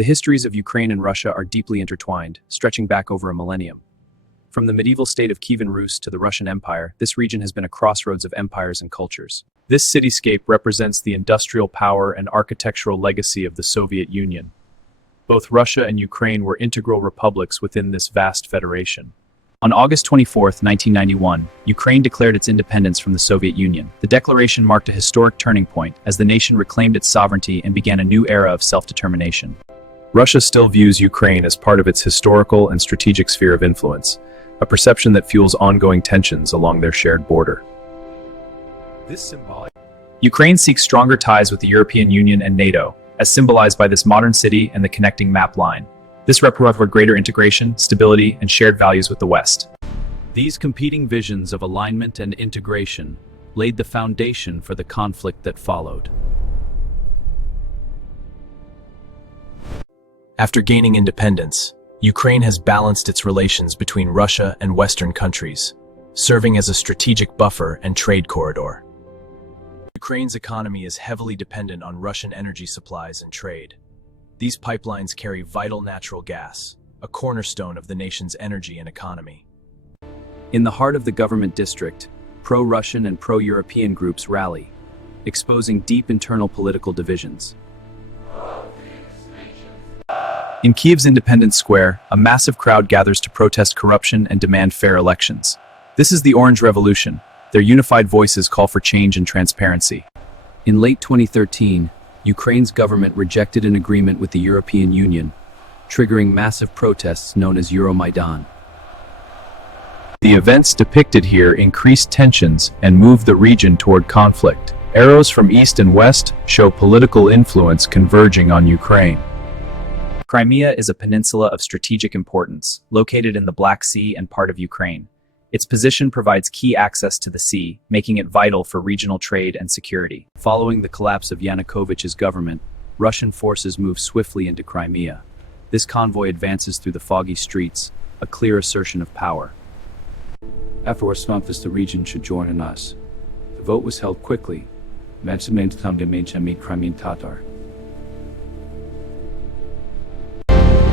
The histories of Ukraine and Russia are deeply intertwined, stretching back over a millennium. From the medieval state of Kievan Rus to the Russian Empire, this region has been a crossroads of empires and cultures. This cityscape represents the industrial power and architectural legacy of the Soviet Union. Both Russia and Ukraine were integral republics within this vast federation. On August 24, 1991, Ukraine declared its independence from the Soviet Union. The declaration marked a historic turning point as the nation reclaimed its sovereignty and began a new era of self-determination. Russia still views Ukraine as part of its historical and strategic sphere of influence, a perception that fuels ongoing tensions along their shared border. Ukraine seeks stronger ties with the European Union and NATO, as symbolized by this modern city and the connecting map line. This represents greater integration, stability, and shared values with the West. These competing visions of alignment and integration laid the foundation for the conflict that followed. After gaining independence, Ukraine has balanced its relations between Russia and Western countries, serving as a strategic buffer and trade corridor. Ukraine's economy is heavily dependent on Russian energy supplies and trade. These pipelines carry vital natural gas, a cornerstone of the nation's energy and economy. In the heart of the government district, pro-Russian and pro-European groups rally, exposing deep internal political divisions. In Kiev's Independence Square, a massive crowd gathers to protest corruption and demand fair elections. This is the Orange Revolution. Their unified voices call for change and transparency. In late 2013, Ukraine's government rejected an agreement with the European Union, triggering massive protests known as Euromaidan. The events depicted here increased tensions and moved the region toward conflict. Arrows from east and west show political influence converging on Ukraine. Crimea is a peninsula of strategic importance, located in the Black Sea and part of Ukraine. Its position provides key access to the sea, making it vital for regional trade and security. Following the collapse of Yanukovych's government, Russian forces moved swiftly into Crimea. This convoy advances through the foggy streets, a clear assertion of power. After our snobness, the region should join in us. The vote was held quickly. Crimean Tatar.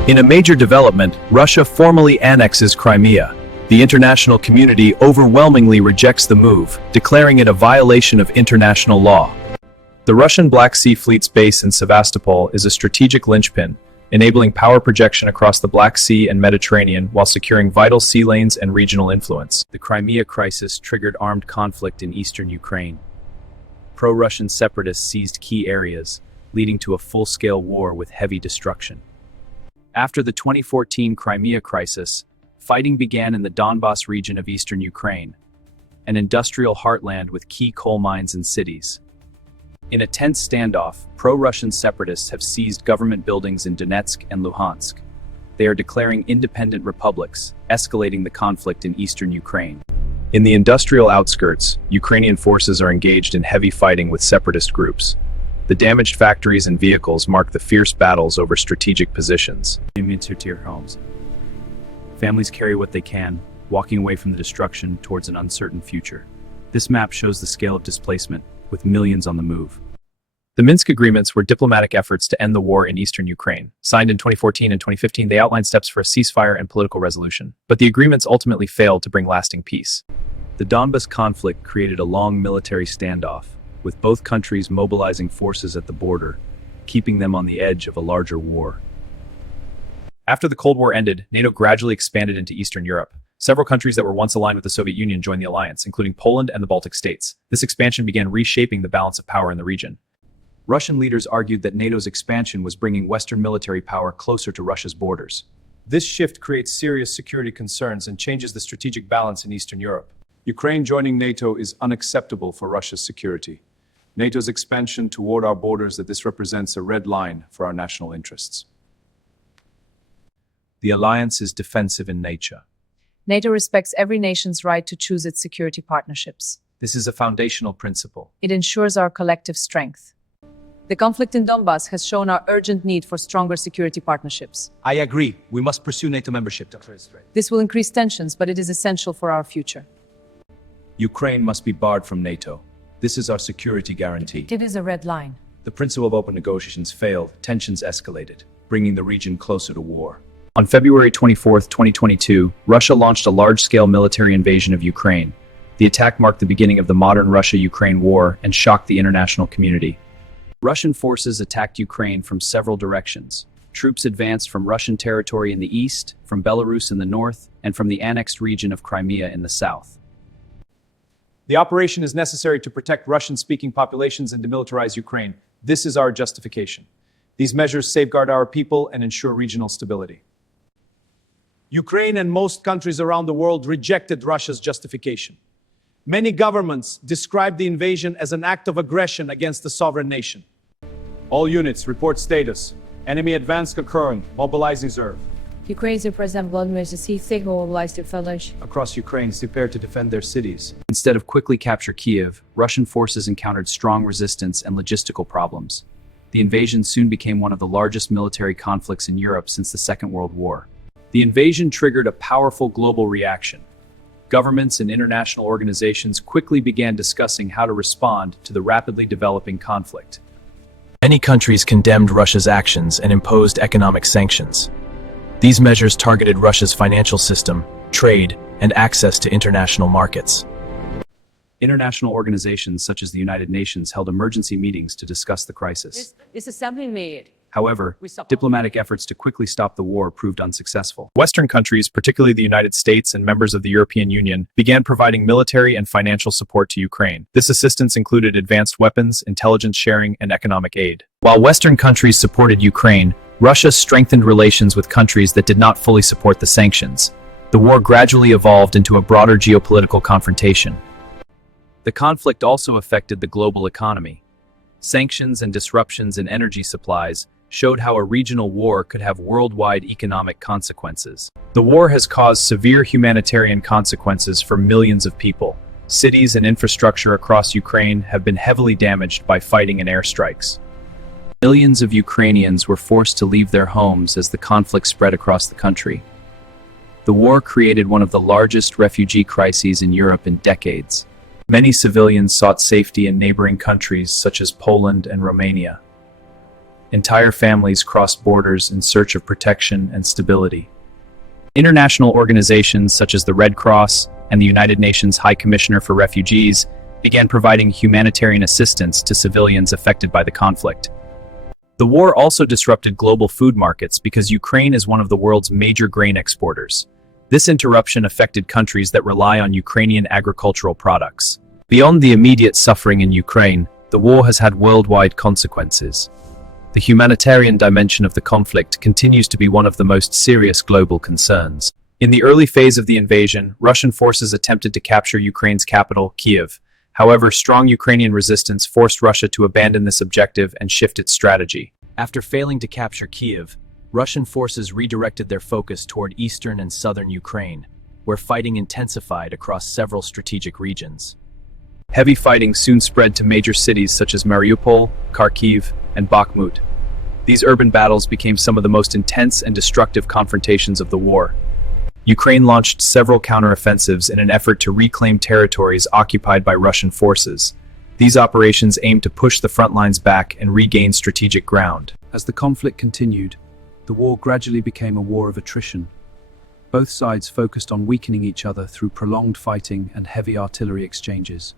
In a major development, Russia formally annexes Crimea. The international community overwhelmingly rejects the move, declaring it a violation of international law. The Russian Black Sea Fleet's base in Sevastopol is a strategic linchpin, enabling power projection across the Black Sea and Mediterranean while securing vital sea lanes and regional influence. The Crimea crisis triggered armed conflict in eastern Ukraine. Pro-Russian separatists seized key areas, leading to a full-scale war with heavy destruction. After the 2014 Crimea crisis, fighting began in the Donbas region of eastern Ukraine, an industrial heartland with key coal mines and cities. In a tense standoff, pro-Russian separatists have seized government buildings in Donetsk and Luhansk. They are declaring independent republics, escalating the conflict in eastern Ukraine. In the industrial outskirts, Ukrainian forces are engaged in heavy fighting with separatist groups. The damaged factories and vehicles mark the fierce battles over strategic positions. Families carry what they can, walking away from the destruction towards an uncertain future. This map shows the scale of displacement, with millions on the move. The Minsk agreements were diplomatic efforts to end the war in eastern Ukraine. Signed in 2014 and 2015, they outlined steps for a ceasefire and political resolution. But the agreements ultimately failed to bring lasting peace. The Donbas conflict created a long military standoff, with both countries mobilizing forces at the border, keeping them on the edge of a larger war. After the Cold War ended, NATO gradually expanded into Eastern Europe. Several countries that were once aligned with the Soviet Union joined the alliance, including Poland and the Baltic states. This expansion began reshaping the balance of power in the region. Russian leaders argued that NATO's expansion was bringing Western military power closer to Russia's borders. This shift creates serious security concerns and changes the strategic balance in Eastern Europe. Ukraine joining NATO is unacceptable for Russia's security. NATO's expansion toward our borders, that this represents a red line for our national interests. The alliance is defensive in nature. NATO respects every nation's right to choose its security partnerships. This is a foundational principle. It ensures our collective strength. The conflict in Donbas has shown our urgent need for stronger security partnerships. I agree. We must pursue NATO membership. This will increase tensions, but it is essential for our future. Ukraine must be barred from NATO. This is our security guarantee. It is a red line. The principle of open negotiations failed, tensions escalated. bringing the region closer to war. On February 24, 2022, Russia launched a large-scale military invasion of Ukraine. The attack marked the beginning of the modern Russia-Ukraine war and shocked the international community. Russian forces attacked Ukraine from several directions. Troops advanced from Russian territory in the east, from Belarus in the north, and from the annexed region of Crimea in the south. The operation is necessary to protect Russian-speaking populations and demilitarize Ukraine. This is our justification. These measures safeguard our people and ensure regional stability. Ukraine and most countries around the world rejected Russia's justification. Many governments described the invasion as an act of aggression against the sovereign nation. All units report status. Enemy advance occurring. Mobilize reserve. Ukraine's President Vladimir Zelensky mobilized their Across Ukraine, prepare to defend their cities. Instead of quickly capture Kiev, Russian forces encountered strong resistance and logistical problems. The invasion soon became one of the largest military conflicts in Europe since the Second World War. The invasion triggered a powerful global reaction. Governments and international organizations quickly began discussing how to respond to the rapidly developing conflict. Many countries condemned Russia's actions and imposed economic sanctions. These measures targeted Russia's financial system, trade, and access to international markets. International organizations such as the United Nations held emergency meetings to discuss the crisis. This assembly made. However, diplomatic efforts to quickly stop the war proved unsuccessful. Western countries, particularly the United States and members of the European Union, began providing military and financial support to Ukraine. This assistance included advanced weapons, intelligence sharing, and economic aid. While Western countries supported Ukraine, Russia strengthened relations with countries that did not fully support the sanctions. The war gradually evolved into a broader geopolitical confrontation. The conflict also affected the global economy. Sanctions and disruptions in energy supplies showed how a regional war could have worldwide economic consequences. The war has caused severe humanitarian consequences for millions of people. Cities and infrastructure across Ukraine have been heavily damaged by fighting and airstrikes. Millions of Ukrainians were forced to leave their homes as the conflict spread across the country. The war created one of the largest refugee crises in Europe in decades. Many civilians sought safety in neighboring countries such as Poland and Romania. Entire families crossed borders in search of protection and stability. International organizations such as the Red Cross and the United Nations High Commissioner for Refugees began providing humanitarian assistance to civilians affected by the conflict. The war also disrupted global food markets because Ukraine is one of the world's major grain exporters. This interruption affected countries that rely on Ukrainian agricultural products. Beyond the immediate suffering in Ukraine, the war has had worldwide consequences. The humanitarian dimension of the conflict continues to be one of the most serious global concerns. In the early phase of the invasion, Russian forces attempted to capture Ukraine's capital, Kiev. However, strong Ukrainian resistance forced Russia to abandon this objective and shift its strategy. After failing to capture Kiev, Russian forces redirected their focus toward eastern and southern Ukraine, where fighting intensified across several strategic regions. Heavy fighting soon spread to major cities such as Mariupol, Kharkiv, and Bakhmut. These urban battles became some of the most intense and destructive confrontations of the war. Ukraine launched several counteroffensives in an effort to reclaim territories occupied by Russian forces. These operations aimed to push the front lines back and regain strategic ground. As the conflict continued, the war gradually became a war of attrition. Both sides focused on weakening each other through prolonged fighting and heavy artillery exchanges.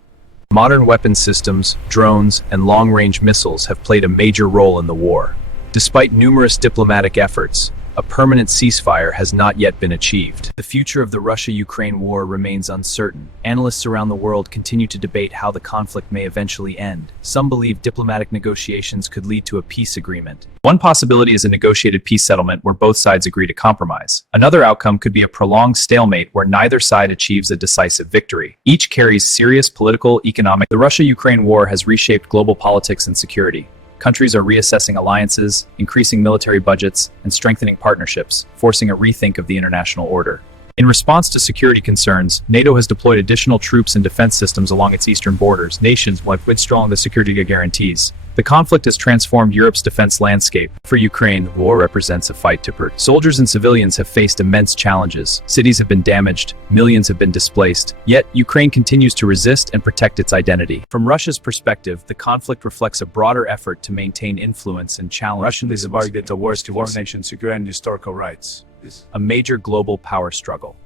Modern weapons systems, drones, and long-range missiles have played a major role in the war. Despite numerous diplomatic efforts, a permanent ceasefire has not yet been achieved. The future of the Russia-Ukraine war remains uncertain. Analysts around the world continue to debate how the conflict may eventually end. Some believe diplomatic negotiations could lead to a peace agreement. One possibility is a negotiated peace settlement where both sides agree to compromise. Another outcome could be a prolonged stalemate where neither side achieves a decisive victory. Each carries serious political, economic. The Russia-Ukraine war has reshaped global politics and security. Countries are reassessing alliances, increasing military budgets, and strengthening partnerships, forcing a rethink of the international order. In response to security concerns, NATO has deployed additional troops and defense systems along its eastern borders. Nations will have withdrawn the security guarantees. The conflict has transformed Europe's defense landscape. For Ukraine, war represents a fight to protect. Soldiers and civilians have faced immense challenges. Cities have been damaged, millions have been displaced. Yet, Ukraine continues to resist and protect its identity. From Russia's perspective, the conflict reflects a broader effort to maintain influence and challenge. Russians are the worst war nations, Ukraine historical rights. A major global power struggle.